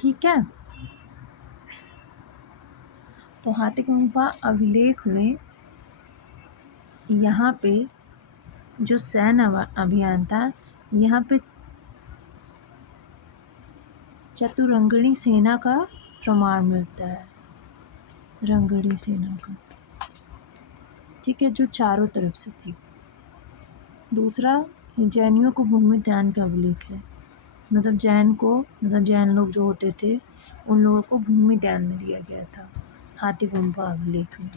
ठीक है। तो हाथी गुम्फा अभिलेख में यहाँ पे जो सैन्य अभियान था, यहाँ पे चतुरंगिणी सेना का प्रमाण मिलता है, रंगड़ी सेना का, ठीक है, जो चारों तरफ से थी। दूसरा, जैनियों को भूमि दान का अभिलेख है, मतलब जैन लोग जो होते थे उन लोगों को भूमि दान में दिया गया था हाथी गुम्फा अभिलेख में।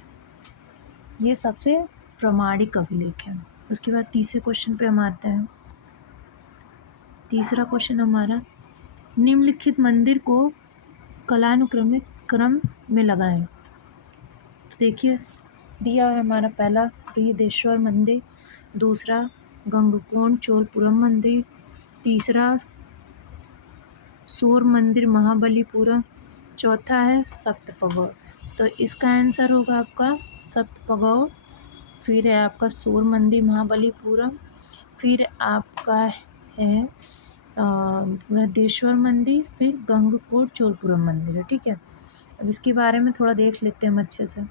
ये सबसे प्रामाणिक अभिलेख है। उसके बाद तीसरे क्वेश्चन पे हम आते हैं। तीसरा क्वेश्चन हमारा, निम्नलिखित मंदिर को कालानुक्रमिक क्रम में लगाएं। तो देखिए दिया है हमारा, पहला बृहदेश्वर मंदिर, दूसरा गंगकोण चोलपुरम मंदिर, तीसरा सूर्य मंदिर महाबलीपुरम, चौथा है सप्तपगौड़। तो इसका आंसर होगा आपका सप्तपगौड़, फिर है आपका सूर्य मंदिर महाबलीपुरम, फिर आपका है बृहदेश्वर मंदिर, फिर गंगकोट चोलपुरम मंदिर है। ठीक है, अब इसके बारे में थोड़ा देख लेते हैं हम अच्छे से।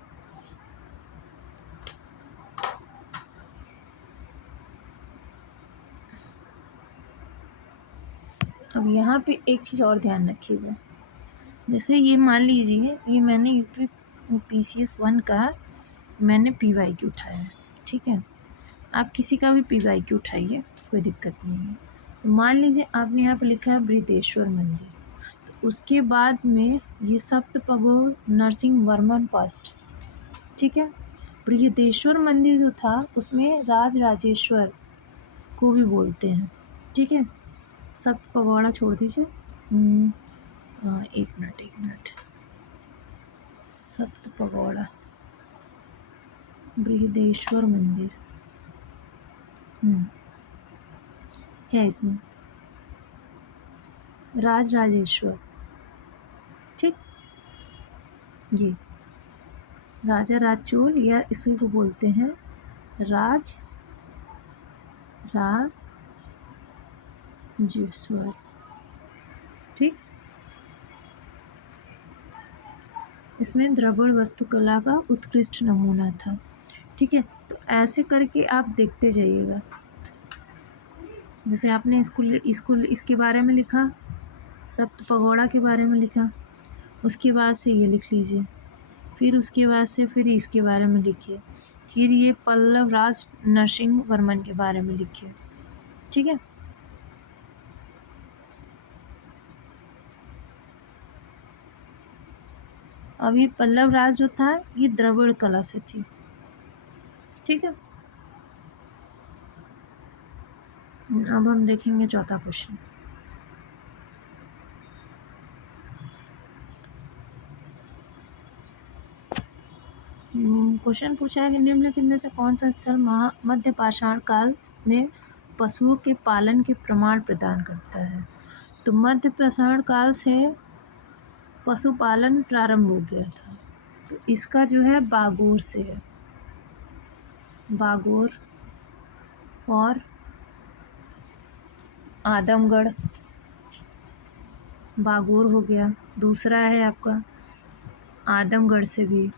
अब यहाँ पे एक चीज़ और ध्यान रखिएगा, जैसे ये मान लीजिए ये मैंने यूपी PCS 1 का मैंने PYQ उठाया है, ठीक है, आप किसी का भी PYQ उठाइए, कोई दिक्कत नहीं है। तो मान लीजिए आपने यहाँ पर लिखा है बृहदेश्वर मंदिर, तो उसके बाद में ये सप्तपगौड़ नरसिंह वर्मन फर्स्ट, ठीक है। बृहदेश्वर मंदिर जो था उसमें राजराजेश्वर को भी बोलते हैं, ठीक है। सप्तपगौड़ा छोड़ दीजिए, एक मिनट, सप्तपगौड़ा बृहदेश्वर मंदिर है, इसमें राजराजेश्वर, ठीक, ये राजा राजचोल या इसी को बोलते हैं राजेश्वर, ठीक। इसमें द्रविड़ वास्तुकला का उत्कृष्ट नमूना था, ठीक है। तो ऐसे करके आप देखते जाइएगा, जैसे आपने स्कूल इसके बारे में लिखा, सप्तपगौड़ा के बारे में लिखा, उसके बाद से ये लिख लीजिए, फिर उसके बाद से फिर इसके बारे में लिखिए, फिर ये पल्लव राज नरसिंह वर्मन के बारे में लिखिए, ठीक है। अब ये पल्लव राज जो था ये द्रविड़ कला से थी, ठीक है। अब हम देखेंगे चौथा क्वेश्चन। क्वेश्चन पूछा है कि निम्नलिखित में से कौन सा स्थल मध्य पाषाण काल में पशुओं के पालन के प्रमाण प्रदान करता है। तो मध्य पाषाण काल से पशुपालन प्रारंभ हो गया था, तो इसका जो है बागोर से है, बागोर और आदमगढ़, बागोर हो गया। दूसरा है आपका आदमगढ़ से भी,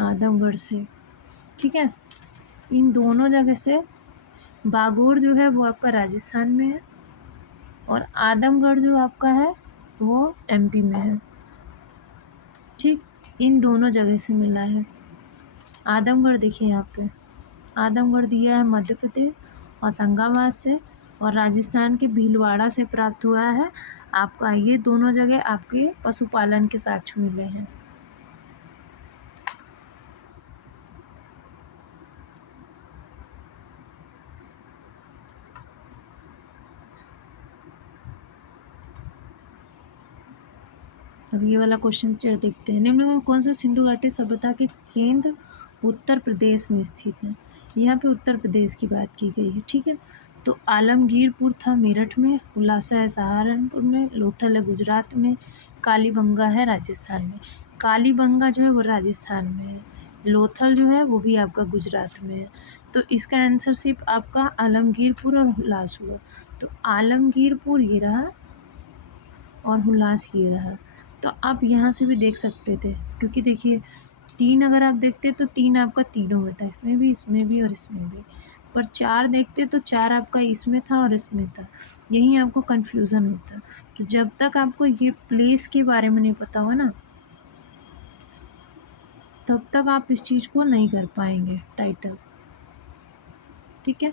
आदमगढ़ से, ठीक है। इन दोनों जगह से बागोर जो है वो आपका राजस्थान में है और आदमगढ़ जो आपका है वो MP में है, ठीक। इन दोनों जगह से मिला है। आदमगढ़ देखिए यहाँ पे, आदमगढ़ दिया है मध्य प्रदेश होशंगाबाद से, और राजस्थान के भीलवाड़ा से प्राप्त हुआ है आपका। ये दोनों जगह आपके पशुपालन के साक्ष्य मिले हैं। अब ये वाला क्वेश्चन देखते हैं। निम्न में कौन सा सिंधु घाटी सभ्यता के केंद्र उत्तर प्रदेश में स्थित है। यहाँ पे उत्तर प्रदेश की बात की गई है, ठीक है। तो आलमगीरपुर था मेरठ में, उल्लासा है सहारनपुर में, लोथल है गुजरात में, कालीबंगा है राजस्थान में। कालीबंगा जो है वो राजस्थान में है, लोथल जो है वो भी आपका गुजरात में है। तो इसका आंसर सिर्फ आपका आलमगीरपुर और हुलास हुआ। तो आलमगीरपुर ये रहा और हुलास ये रहा। तो आप यहाँ से भी देख सकते थे, क्योंकि देखिए 3 अगर आप देखते तो 3 आपका तीनों में था, इसमें भी और इसमें भी। पर 4 देखते तो 4 आपका इसमें था और इसमें था। यहीं आपको कन्फ्यूज़न होता। तो जब तक आपको ये प्लेस के बारे में नहीं पता होगा ना, तब तक आप इस चीज़ को नहीं कर पाएंगे टाइटल। ठीक है।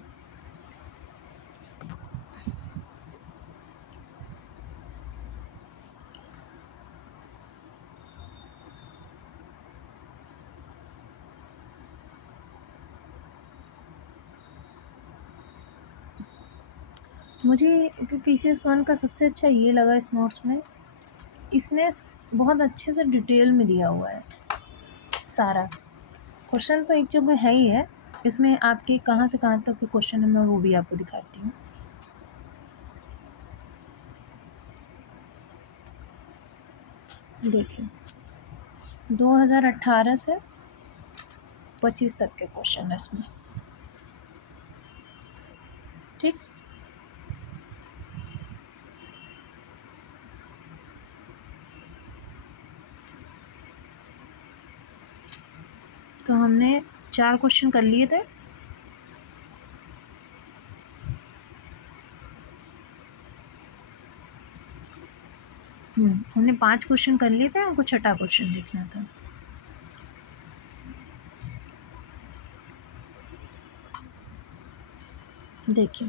मुझे PCS 1 का सबसे अच्छा ये लगा इस नोट्स में, इसने बहुत अच्छे से डिटेल में दिया हुआ है सारा। क्वेश्चन तो एक जगह है ही है, इसमें आपके कहाँ से कहाँ तक के क्वेश्चन है मैं वो भी आपको दिखाती हूँ। देखिए 2018 से 25 तक के क्वेश्चन है इसमें। ठीक। तो हमने 4 क्वेश्चन कर लिए थे। हमने 5 क्वेश्चन कर लिए थे, हमको छठा क्वेश्चन देखना था। देखिए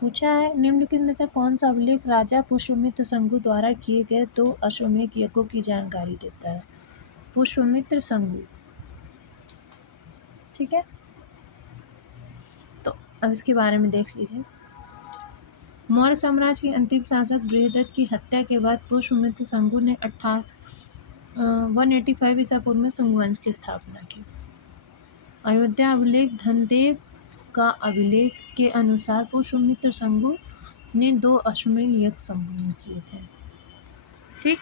पूछा है निम्नलिखित में से कौन सा अभिलेख राजा पुष्यमित्र शंभु द्वारा किए गए 2 अश्वमेध यज्ञों की जानकारी देता है। पुष्यमित्र शंभु। ठीक है। तो अब इसके बारे में देख लीजिए। मौर्य साम्राज्य के अंतिम शासक बृहदत्त की हत्या के बाद पुष्यमित्र शंभु ने 185 ईसा पूर्व में शंभु वंश की स्थापना की। अयोध्या अभिलेख धनदेव का अभिलेख के अनुसार पुष्यमित्र शंभु ने 2 अश्वमेध यज्ञ संपन्न किए थे। ठीक।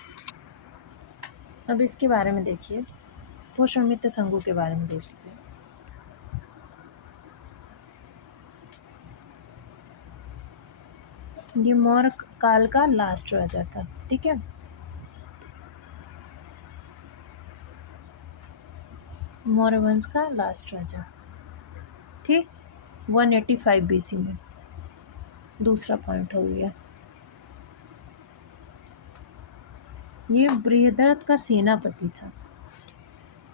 अब इसके बारे में देखिए, पुष्यमित्र शंभु के बारे में देख लीजिए। ये मौर्य काल का लास्ट राजा था। ठीक है। मौर्य वंश का लास्ट राजा। ठीक। 185 BC में। दूसरा पॉइंट हो गया। ये बृहदत्त का सेनापति था।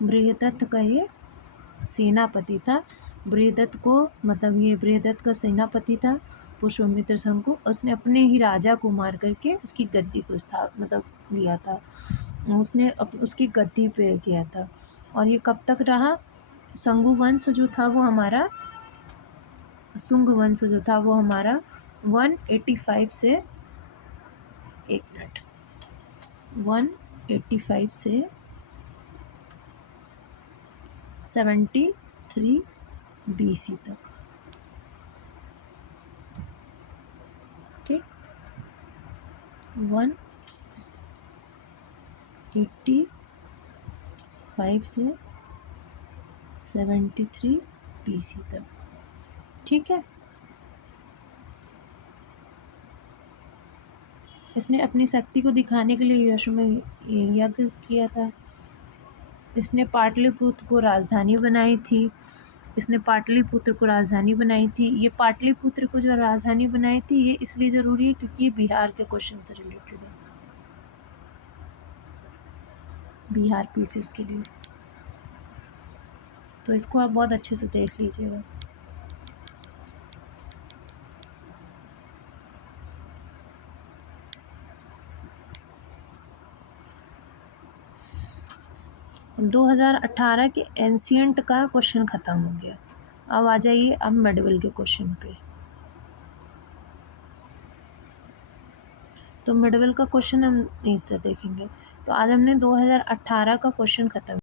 बृहदत्त का ये सेनापति था। बृहदत्त को मतलब ये बृहदत्त का सेनापति था पुष्यमित्र शंभु। उसने अपने ही राजा को मार करके उसकी गद्दी को मतलब लिया था। उसने उसकी गद्दी पे किया था। और ये कब तक रहा? शंभु वंश जो था वो हमारा, शुंग वंश जो था वो हमारा 185 से, एक मिनट, 185 से 73 BC तक। ठीक। 185 से 73 BC तक। ठीक है। इसने अपनी शक्ति को दिखाने के लिए अश्वमेध यज्ञ किया था। इसने पाटलिपुत्र को राजधानी बनाई थी। ये पाटलिपुत्र को जो राजधानी बनाई थी ये इसलिए ज़रूरी है क्योंकि ये बिहार के क्वेश्चन से रिलेटेड है, बिहार पीसेस के लिए। तो इसको आप बहुत अच्छे से देख लीजिएगा। अब 2018 के एंशियंट का क्वेश्चन ख़त्म हो गया। अब आ जाइए अब मेडिवल के क्वेश्चन पे। तो मेडिवल का क्वेश्चन हम इससे देखेंगे। तो आज हमने 2018 का क्वेश्चन ख़त्म